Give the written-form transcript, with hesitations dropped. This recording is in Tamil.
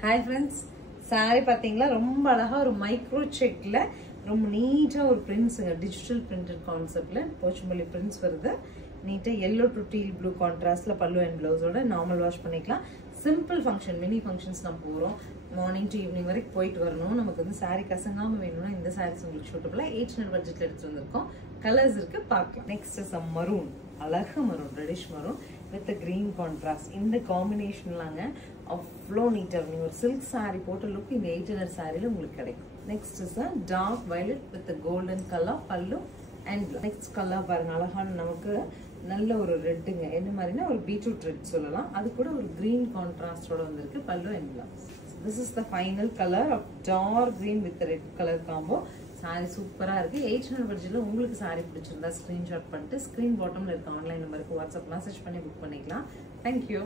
Hi friends, saree பாத்தீங்களா ரொம்ப அழகா ஒரு மைக்ரோ செக்ல ரொம்ப நீட்டா ஒரு prints digital printed conceptல Pochampalli prints வருது. நீட்டா yellow to teal blue contrastல பல்லு and blouse ஓட நார்மல் வாஷ் பண்ணிக்கலாம். சிம்பிள் ஃபங்க்ஷன் மினி ஃபங்க்ஷன்ஸ் நம்ம போறோம். மார்னிங் டு ஈவினிங் வரைக்கும் போயிட்டு வரணும். நமக்கு வந்து saree கசங்காம வேணும்னா இந்த sarees உங்களுக்கு சூட்டபிளா 800 பட்ஜெட்ல எடுத்து வந்திருக்கோம். கலர்ஸ் இருக்கு பார்க்கலாம். Next is maroon. அழகு maroon, reddish maroon with a green contrast. இந்த காம்பினேஷன்லாங்க அவ்வளோ நீட்டா நீங்க ஒரு silk saree போட்ட லுக் இந்த 800 சாரில உங்களுக்கு கிடைக்கும். Next is dark violet with a golden color பல்லு and next கலர் பாருங்க அழகான நமக்கு நல்ல ஒரு ரெட்டுங்க என்ன மாதிரினா ஒரு பீட்ரூட் ரெட் சொல்லலாம். அது கூட ஒரு green கான்ட்ராஸ்டோட வந்திருக்கு பல்லு and blouse. This is the final color of dark green with the red color combo. Sorry சூப்பரா இருக்கு. 800 பட்ஜெட்ல உங்களுக்கு சாரி பிடிச்சிருந்தா ஸ்கிரீன்ஷாட் பண்ணிட்டு ஸ்கிரீன் பாட்டம்ல இருக்க ஆன்லைன் நம்பருக்கு வாட்ஸ்அப் மெசேஜ் பண்ணி புக் பண்ணிக்கலாம். Thank you.